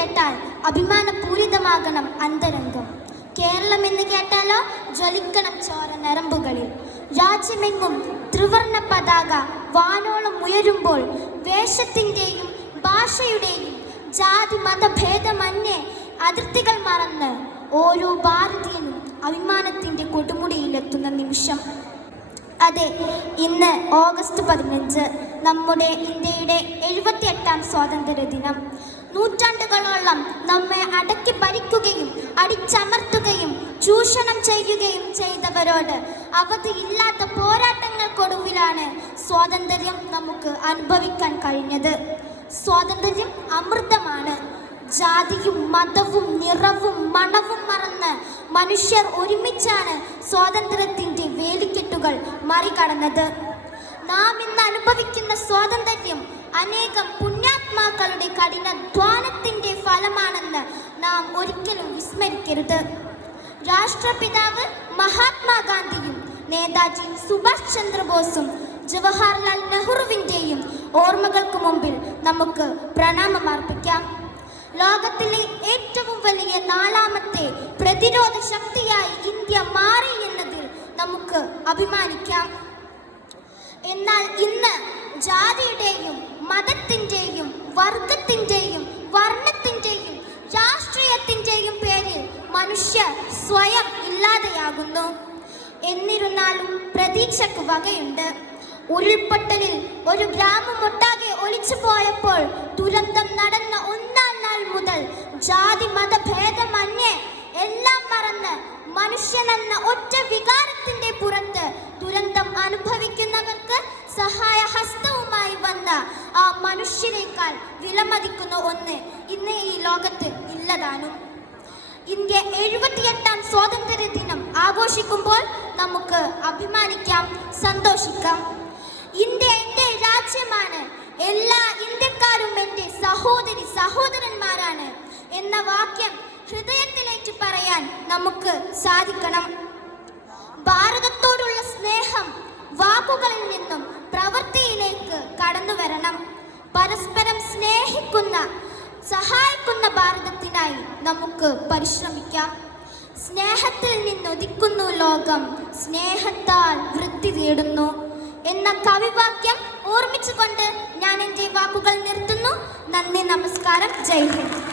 കേട്ടാൽ അഭിമാനപൂരിതമാകണം അന്തരംഗം. കേരളം എന്ന് കേട്ടാലോ ജ്വലിക്കണം ചോര നരമ്പുകളിൽ. രാജ്യമെങ്ങും ത്രിവർണ പതാക വാനോളം ഉയരുമ്പോൾ വേഷത്തിൻ്റെയും ഭാഷയുടെയും ജാതി മതഭേദമന്യേ അതിർത്തികൾ മറന്ന് ഓരോ ഭാരതീയനും അഭിമാനത്തിൻ്റെ കൊടുമുടിയിലെത്തുന്ന നിമിഷം. അതെ, ഇന്ന് ഓഗസ്റ്റ് 15 നമ്മുടെ ഇന്ത്യയുടെ 78ാം സ്വാതന്ത്ര്യ ദിനം. നൂറ്റാണ്ടുകളോളം നമ്മെ അടക്കി ഭരിക്കുകയും അടിച്ചമർത്തുകയും ചൂഷണം ചെയ്യുകയും ചെയ്തവരോട് അവധിയില്ലാത്ത പോരാട്ടങ്ങൾക്കൊടുവിലാണ് സ്വാതന്ത്ര്യം നമുക്ക് അനുഭവിക്കാൻ കഴിഞ്ഞത്. സ്വാതന്ത്ര്യം അമൃതമാണ്. ജാതിയും മതവും നിറവും മണവും മറന്ന് മനുഷ്യർ ഒരുമിച്ചാണ് സ്വാതന്ത്ര്യത്തിൻ്റെ വേലിക്കെട്ടുകൾ മറികടന്നത്. നാം ഇന്ന് അനുഭവിക്കുന്ന സ്വാതന്ത്ര്യം അനേകം പുണ്യാത്മാക്കളുടെ കഠിനാധ്വാനത്തിൻ്റെ ഫലമാണെന്ന് നാം ഒരിക്കലും വിസ്മരിക്കരുത്. രാഷ്ട്രപിതാവ് മഹാത്മാഗാന്ധിയും നേതാജി സുഭാഷ് ചന്ദ്രബോസും ജവഹർലാൽ നെഹ്റുവിൻ്റെയും ഓർമ്മകൾക്ക് മുമ്പിൽ നമുക്ക് പ്രണാമമർപ്പിക്കാം. ലോകത്തിലെ ഏറ്റവും വലിയ 4ാമത്തെ പ്രതിരോധ ശക്തിയായി ഇന്ത്യ മാറി എന്നതിൽ നമുക്ക് അഭിമാനിക്കാം. എന്നാൽ ഇന്ന് ജാതിയുടെയും മതത്തിൻ്റെയും വർഗത്തിൻ്റെയും വർണ്ണത്തിൻ്റെയും രാഷ്ട്രീയത്തിൻ്റെയും പേരിൽ മനുഷ്യർ സ്വയം ഇല്ലാതെയാകുന്നു. എന്നിരുന്നാലും പ്രതീക്ഷയ്ക്ക് വകയുണ്ട്. ഉരുൾപൊട്ടലിൽ ഒരു ഗ്രാമമൊട്ടാകെ ഒലിച്ചു പോയപ്പോൾ ദുരന്തം നടന്ന 1ാം നാൾ മുതൽ ജാതി മതഭേദമന്യേ എല്ലാം മറന്ന് മനുഷ്യനെന്ന ഒറ്റ വികാരത്തിന്റെ പുറത്ത് ദുരന്തം അനുഭവിക്കുന്നവർക്ക് സഹായഹസ്തവുമായി വന്ന ആ മനുഷ്യരെക്കാൾ വിലമതിക്കുന്ന ഒന്ന് ഇന്ന് ഈ ലോകത്ത് ഇല്ലതാനും. ഇന്ത്യ 78ാം സ്വാതന്ത്ര്യ ദിനം ആഘോഷിക്കുമ്പോൾ നമുക്ക് അഭിമാനിക്കാം, സന്തോഷിക്കാം. ഇന്ത്യ എൻ്റെ രാജ്യമാണ്, എല്ലാ ഇന്ത്യക്കാരും എൻ്റെ സഹോദരി സഹോദരന്മാരാണ് എന്ന വാക്യം ഹൃദയത്തിലേക്ക് പറയാൻ നമുക്ക് സാധിക്കണം. ഭാരതത്തോടുള്ള സ്നേഹം വാക്കുകളിൽ നിന്നും പ്രവൃത്തിയിലേക്ക് കടന്നു വരണം. പരസ്പരം സ്നേഹിക്കുന്ന സഹായിക്കുന്ന ഭാരതത്തിനായി നമുക്ക് പരിശ്രമിക്കാം. സ്നേഹത്തിൽ നിന്നൊതിക്കുന്നു ലോകം, സ്നേഹത്താൽ വൃത്തി തേടുന്നു എന്ന കവിവാക്യം ഓർമ്മിച്ചുകൊണ്ട് ഞാൻ എൻ്റെ വാക്കുകൾ നിർത്തുന്നു. നന്ദി, നമസ്കാരം, ജയ് ഹിന്ദ്.